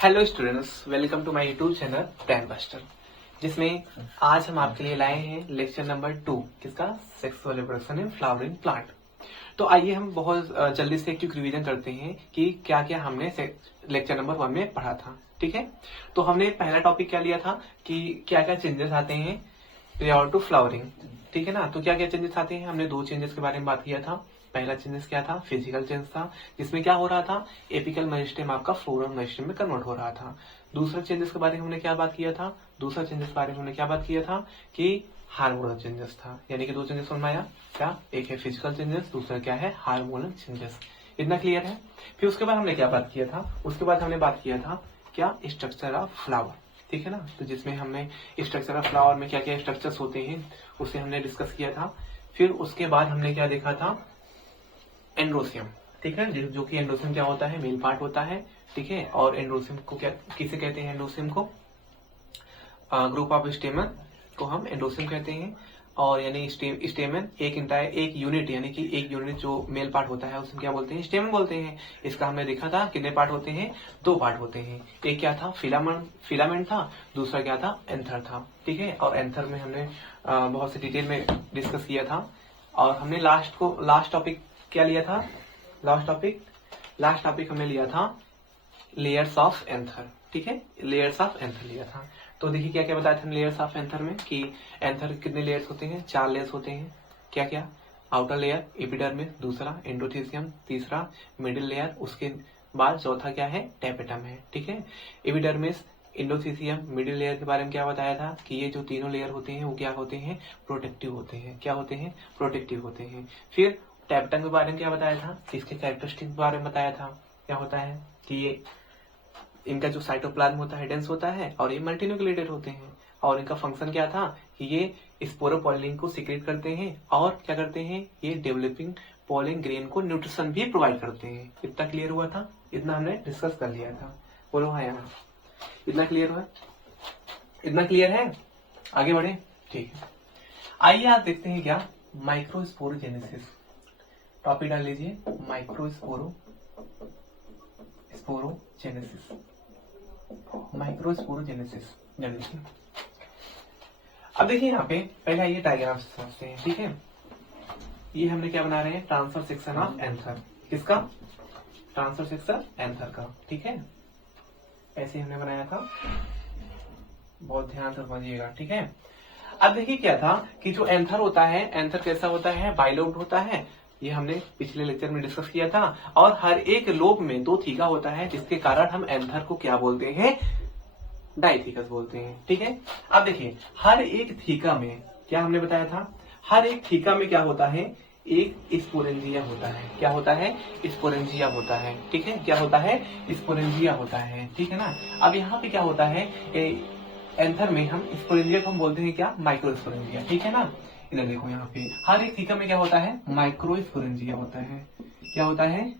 Hello students, welcome to my YouTube channel time buster, जिसमें आज हम आपके लिए लाए हैं लेक्चर नंबर 2 किसका sexual reproduction in flowering plant. तो आइए हम बहुत जल्दी से एक रिवीजन करते हैं कि क्या क्या हमने लेक्चर नंबर 1 में पढ़ा था। ठीक है, तो हमने पहला टॉपिक क्या लिया था कि क्या क्या चेंजेस आते हैं प्रियर टू फ्लावरिंग। ठीक है ना, तो क्या क्या चेंजेस आते हैं, हमने 2 चेंजेस के बारे में बात किया था। पहला चेंजेस क्या था, फिजिकल चेंज था, जिसमें क्या हो रहा था, एपिकल मेरिस्टेम आपका फ्लोरल मेरिस्टेम में कन्वर्ट हो रहा था। दूसरा चेंजेस के बारे में हमने क्या बात किया था, दूसरा चेंजेस के बारे में हमने क्या बात किया था कि हार्मोनल चेंजेस था। यानी कि 2 चेंजेस समझ में आया क्या, एक है फिजिकल चेंजेस, दूसरा क्या है हार्मोनल चेंजेस। इतना क्लियर है। फिर उसके बाद हमने क्या बात किया था, उसके बाद हमने बात किया था क्या, स्ट्रक्चर ऑफ फ्लावर। ठीक है ना, तो जिसमें हमने स्ट्रक्चर ऑफ फ्लावर में क्या क्या स्ट्रक्चर्स होते हैं उसे हमने डिस्कस किया था। फिर उसके बाद हमने क्या देखा था, एंड्रोसियम। ठीक है, जो कि एंड्रोसियम क्या होता है, मेल पार्ट होता है। ठीक है, और एंड्रोसियम को क्या किसे कहते हैं, एंड्रोसियम को ग्रुप ऑफ स्टेमन को हम एंड्रोसियम कहते हैं। और यानी स्टेमन एक यूनिट, यानी कि एक यूनिट जो मेल पार्ट होता है उसे क्या बोलते हैं, स्टेमन बोलते हैं। इसका हमने देखा था कितने पार्ट होते हैं, 2 पार्ट होते हैं। एक क्या था, फिलामेंट था, दूसरा क्या था, एंथर था। ठीक है, और एंथर में हमने बहुत सी डिटेल में डिस्कस किया था। और हमने लास्ट टॉपिक क्या लिया था, लास्ट टॉपिक हमने लिया था लेयर्स ऑफ एंथर। ठीक है, लेयर्स ऑफ एंथर लिया था। तो देखिए क्या क्या बताया था लेयर्स ऑफ एंथर में कि एंथर कितने लेयर्स होते हैं, 4 लेयर्स होते हैं। क्या क्या, आउटर लेयर एपिडर्मिस, दूसरा एंडोथेसियम, तीसरा मिडिल लेयर, उसके बाद चौथा क्या है, टैपेटम है। ठीक है, एपिडर्मिस, एंडोथेसियम, मिडिल लेयर के बारे में क्या बताया था कि ये जो तीनों लेयर होते हैं वो क्या होते हैं, प्रोटेक्टिव होते हैं। क्या होते हैं, प्रोटेक्टिव होते हैं। फिर टैपेटम के बारे में क्या बताया था, इसके कैरेक्टरिस्टिक के बारे में बताया था। क्या होता है कि ये इनका जो साइटोप्लाज्म होता है डेंस होता है और ये मल्टीन्यूक्लिएटेड होते हैं। और इनका फंक्शन क्या था कि ये स्पोरोपोलिन को सीक्रेट करते हैं और क्या करते हैं, ये डेवलपिंग पॉलिन ग्रेन को न्यूट्रिशन भी प्रोवाइड करते हैं। इतना क्लियर हुआ था, इतना हमने डिस्कस कर लिया था। बोलो हाँ यार, इतना क्लियर हुआ, इतना क्लियर है, आगे बढ़े। ठीक है, आइए आप देखते हैं क्या, माइक्रोस्पोरोजेनेसिस। टॉपिक डाल लीजिए, माइक्रोस्पोरोजेनेसिस। अब देखिए यहाँ पे पहले ये डायग्राम समझते हैं। ठीक है, ये हमने क्या बना रहे हैं, ट्रांसफर सेक्शन ऑफ एंथर। किसका, ट्रांसफर सेक्शन एंथर का। ठीक है, ऐसे हमने बनाया था, बहुत ध्यान से समझिएगा। ठीक है, अब देखिए क्या था कि जो एंथर होता है, एंथर कैसा होता है, बाइलोब्ड होता है। ये हमने पिछले लेक्चर में डिस्कस किया था। और हर एक लोब में 2 थीका होता है, जिसके कारण हम एंथर को क्या बोलते हैं, डाइथीकस बोलते हैं। ठीक है, अब देखिए हर एक थीका में क्या हमने बताया था, हर एक थीका में क्या होता है, एक स्पोरेंजिया होता है। क्या होता है, स्पोरेंजिया होता है। ठीक है, क्या होता है, स्पोरेंजिया होता है। ठीक है ना, अब यहाँ पे क्या होता है, एंथर में हम स्पोरेंजिया को हम बोलते हैं क्या, माइक्रोस्पोरेंजिया। ठीक है ना, इधर देखो यहाँ पे हर एक थीका में क्या होता है, माइक्रोस्पोरेंजिया होता है। क्या होता है,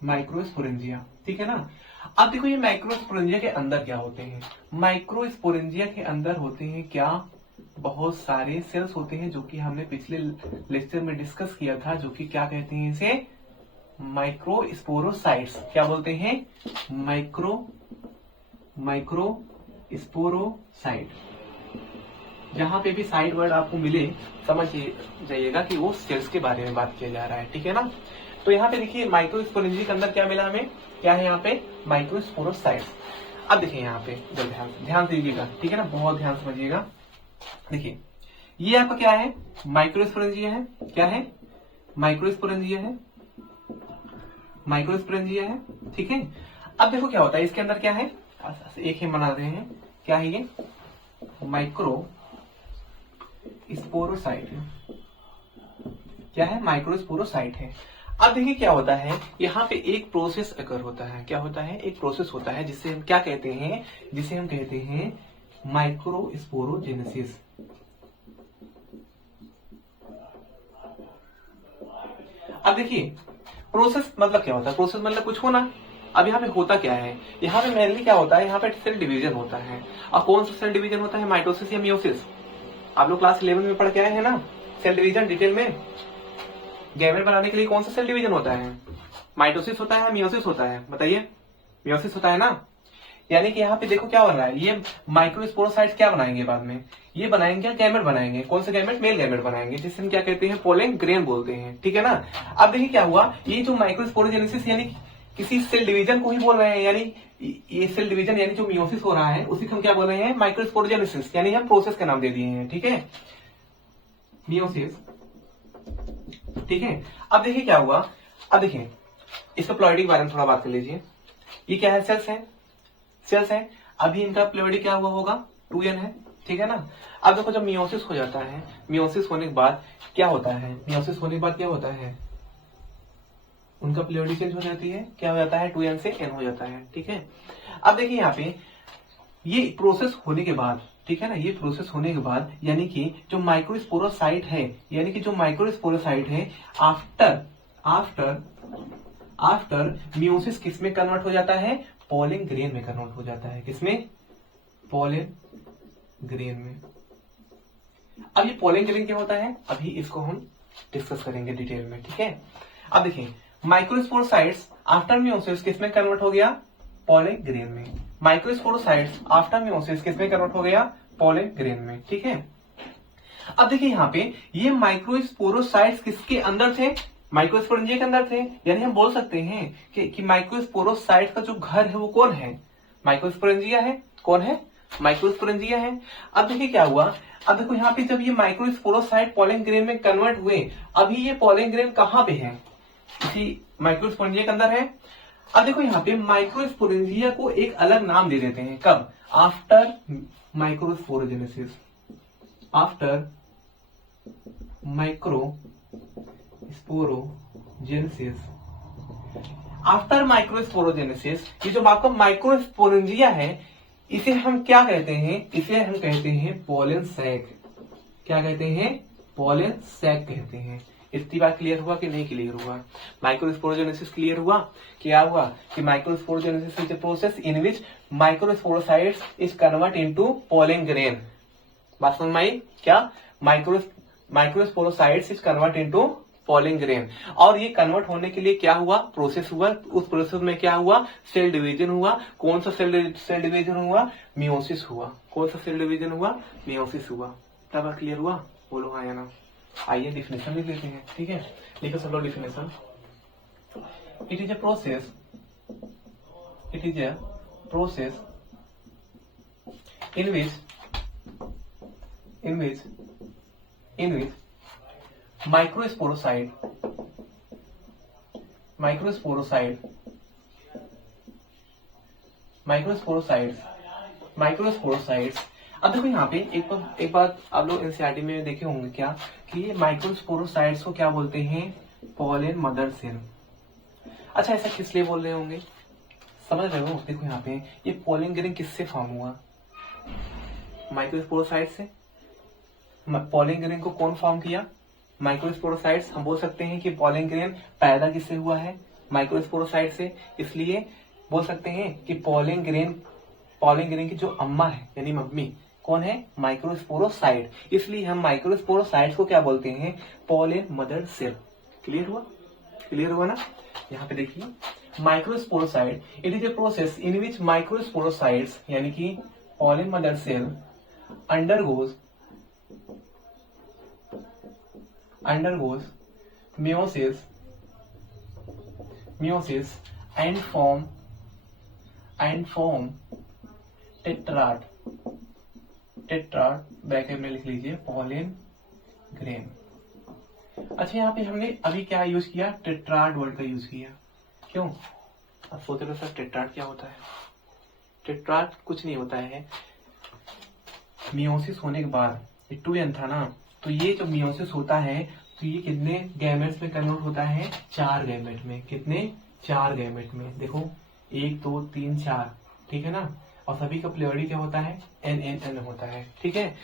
माइक्रोस्पोरेंजिया। ठीक है ना, अब देखो ये माइक्रोस्पोरेंजिया के अंदर क्या होते हैं, माइक्रोस्पोरेंजिया के अंदर होते हैं क्या, बहुत सारे सेल्स होते हैं, जो कि हमने पिछले लेक्चर में डिस्कस किया था, जो कि क्या कहते हैं इसे, माइक्रोस्पोरोसाइट्स। क्या बोलते हैं, माइक्रोस्पोरोसाइट। जहां पे भी साइड वर्ड आपको मिले समझ जाइएगा कि वो सेल्स के बारे में बात किया जा रहा है। ठीक है ना, तो यहाँ पे देखिए माइक्रोस्पोरेंजिया के अंदर क्या मिला हमें, क्या है यहाँ पे, माइक्रोस्पोरोसाइट्स। अब देखिए यहाँ पे ध्यान दीजिएगा। ठीक है ना, बहुत ध्यान समझिएगा। देखिए ये आपका क्या है, माइक्रोस्पोरेंजिया है। क्या है, माइक्रोस्पोरेंजिया है, माइक्रोस्पोरेंजिया है। ठीक है, अब देखो क्या होता है इसके अंदर क्या है, एक ही बना रहे हैं, क्या है ये, माइक्रोस्पोरोसाइट। क्या है, माइक्रोस्पोरोसाइट है। अब देखिए क्या होता है, यहाँ पे एक प्रोसेस अकर होता है। क्या होता है, एक प्रोसेस होता है, जिसे हम क्या कहते हैं, जिसे हम कहते हैं माइक्रोस्पोरोजेनेसिस। अब देखिए प्रोसेस मतलब क्या होता है, प्रोसेस मतलब कुछ होना। अब यहाँ पे होता क्या है, यहाँ पे मेनली क्या होता है, यहाँ पे सेल डिवीजन होता है। और कौन सा सेल डिवीजन होता है, माइटोसिस या मियोसिस। आप लोग क्लास 11 में पढ़ के आए हैं ना सेल डिवीजन डिटेल में। गैमेट बनाने के लिए कौन सा सेल डिवीजन होता है, माइटोसिस होता है, मियोसिस होता है, बताइए। मियोसिस होता है ना, यानी कि यहाँ पे देखो क्या बन रहा है, ये माइक्रोस्पोरोसाइट्स क्या बनाएंगे बाद में, ये बनाएंगे क्या, गैमेट बनाएंगे। कौन से गैमेट, मेल गैमेट बनाएंगे, जिसे हम क्या कहते हैं, पोलन ग्रेन बोलते हैं, ठीक है ना। अब देखिए क्या हुआ, ये जो माइक्रोस्पोरोजेनेसिस यानी किसी सेल डिवीजन को ही बोल रहे हैं, यानी ये सेल डिवीजन यानी जो मियोसिस हो रहा है उसी को हम क्या बोल रहे हैं, माइक्रोस्पोरोजेनेसिस, यानी हम प्रोसेस का नाम दे दिए हैं, ठीक है, मियोसिस, ठीक है। अब देखिए क्या हुआ, अब देखिए इसका प्लॉइडी के बारे में थोड़ा बात कर लीजिए। ये क्या है, सेल्स है। अभी इनका प्लॉइडी क्या हुआ होगा, 2n है, ठीक है ना। अब देखो जब मियोसिस हो जाता है, मियोसिस होने के बाद क्या होता है, मियोसिस होने के बाद क्या होता है, उनका प्लॉइडी चेंज हो जाती है, क्या हो जाता है, 2n से n हो जाता है, ठीक है। अब देखिए यहाँ पे ये प्रोसेस होने के बाद, ठीक है ना, ये प्रोसेस होने के बाद यानी कि जो माइक्रोस्पोरोसाइट है, यानी कि जो माइक्रोस्पोरोसाइट है आफ्टर मियोसिस किस में कन्वर्ट हो जाता है, पोलन ग्रेन में कन्वर्ट हो जाता है, किसमें, पोलन ग्रेन में। अब ये पोलन ग्रेन क्या होता है, अभी इसको हम डिस्कस करेंगे डिटेल में, ठीक है। अब देखिए माइक्रोस्पोरोसाइट्स आफ्टर मियोसिस किस में कन्वर्ट हो गया, पोलन ग्रेन में। माइक्रोस्पोरोसाइट्स आफ्टर मियोसिस किस में कन्वर्ट हो गया, पोलन ग्रेन में, ठीक है। अब देखिए यहाँ पे ये माइक्रोस्पोरोसाइट्स किसके अंदर थे, माइक्रोस्पोरेंजिया के अंदर थे, यानी हम बोल सकते हैं कि माइक्रोस्पोरोसाइट्स का जो घर है वो कौन है, माइक्रोस्पोरेंजिया है, कौन है, माइक्रोस्पोरेंजिया है। अब देखिए क्या हुआ, अब देखो यहाँ पे जब ये माइक्रोस्पोरोसाइट पोलन ग्रेन में कन्वर्ट हुए, अभी ये पोलन ग्रेन कहाँ पे है, इसी माइक्रोस्पोरेंजिया के अंदर है। अब देखो यहाँ पे माइक्रोस्पोरेंजिया को एक अलग नाम दे देते हैं, कब, after microsporogenesis, after microsporogenesis, after microsporogenesis, ये जो आपका माइक्रोस्पोरेंजिया है इसे हम क्या कहते हैं, इसे हम कहते हैं पोलन सैक, क्या कहते हैं, पोलन सैक कहते हैं। इतनी बात क्लियर हुआ कि नहीं क्लियर हुआ, माइक्रोस्पोरोजेनेसिस क्लियर हुआ, क्या हुआ कि microsporogenesis is a process in which microsporocytes is convert into pollen grain. बात समझ में आई क्या, microsporocytes is convert into pollen grain, और ये कन्वर्ट होने के लिए क्या हुआ, प्रोसेस हुआ, उस प्रोसेस में क्या हुआ, सेल डिवीजन हुआ। कौन सा सेल डिवीजन हुआ, मियोसिस हुआ। कौन सा सेल डिवीजन हुआ, मियोसिस हुआ। तब क्लियर हुआ, बोलो हाँ या ना। आइए डिफिनेशन लिख लेते हैं, ठीक है, लिखो सब लोग definition. It is a process, it is a process in which माइक्रोस्पोरोसाइट्स। अब देखो यहाँ पे एक बात आप लोग एनसीईआरटी में देखे होंगे क्या, कि ये माइक्रोस्पोरोसाइट्स को क्या बोलते हैं, पोलन मदर सेल। अच्छा ऐसा किस लिए बोल रहे होंगे, समझ रहे हो, देखो यहाँ पे ये पोलन ग्रेन किससे फॉर्म हुआ, माइक्रोस्पोरोसाइट से। पोलन ग्रेन को कौन फॉर्म किया, माइक्रोस्पोरोसाइट्स। हम बोल सकते हैं कि पोलन ग्रेन पैदा किससे हुआ है, माइक्रोस्पोरोसाइट से, इसलिए बोल सकते हैं कि पोलन ग्रेन की जो अम्मा है यानी मम्मी कौन है, माइक्रोस्पोरोसाइट, इसलिए हम माइक्रोस्पोरोसाइट्स को क्या बोलते हैं, पोलन मदर सेल। क्लियर हुआ ना। यहाँ पे देखिए microsporocyte, it is a process in which microsporocytes यानी कि pollen mother cell undergoes meiosis and form tetrad bracket में लिख लीजिए पोलन ग्रेन। अच्छा यहाँ पे हमने अभी क्या यूज किया, टेट्राड वर्ड का यूज किया, क्यों, अब सोच रहे हो सर टेट्राड क्या होता है। टेट्राड कुछ नहीं होता है, मियोसिस होने के बाद 2n था ना, तो ये जो मियोसिस होता है तो ये कितने गैमेट्स में कन्वर्ट होता है, 4 गैमेट में। कितने, 4 गैमेट में। देखो 1 2 3 4, ठीक है ना, और सभी का प्लेयरिटी क्या होता है, n होता है, ठीक है।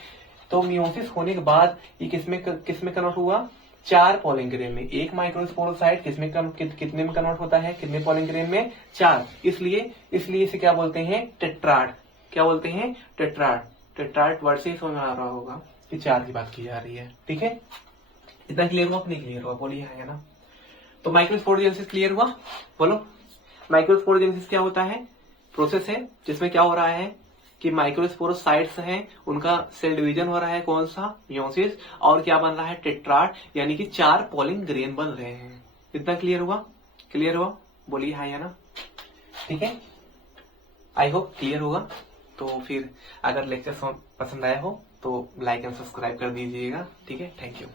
तो मियोसिस होने के बाद ये किसमें कन्वर्ट हुआ, 4 पोलन ग्रेन में। एक माइक्रोस्पोरोसाइट कितने में कन्वर्ट होता है, कितने पोलन ग्रेन में, 4। इसलिए इसे क्या बोलते हैं, टेट्राड। क्या बोलते हैं, टेट्राड वर्ड से ही समझ में आ रहा होगा कि 4 की बात की जा रही है, ठीक है। इतना क्लियर हुआ, नहीं क्लियर हुआ, बोलिए है ना। तो माइक्रोस्पोरोजेनेसिस क्लियर हुआ, बोलो। माइक्रोस्पोरोजेनेसिस क्या होता है? प्रोसेस है जिसमें क्या हो रहा है कि माइक्रोस्पोरोसाइट्स हैं, उनका सेल डिवीजन हो रहा है, कौन सा? मियोसिस। और क्या बन रहा है? टेट्राड, यानी कि 4 पॉलिन ग्रेन बन रहे हैं। इतना क्लियर हुआ? क्लियर हुआ? बोलिए हाँ या ना। ठीक है, आई होप क्लियर होगा। तो फिर अगर लेक्चर पसंद आया हो तो लाइक एंड सब्सक्राइब कर दीजिएगा। ठीक है, थैंक यू।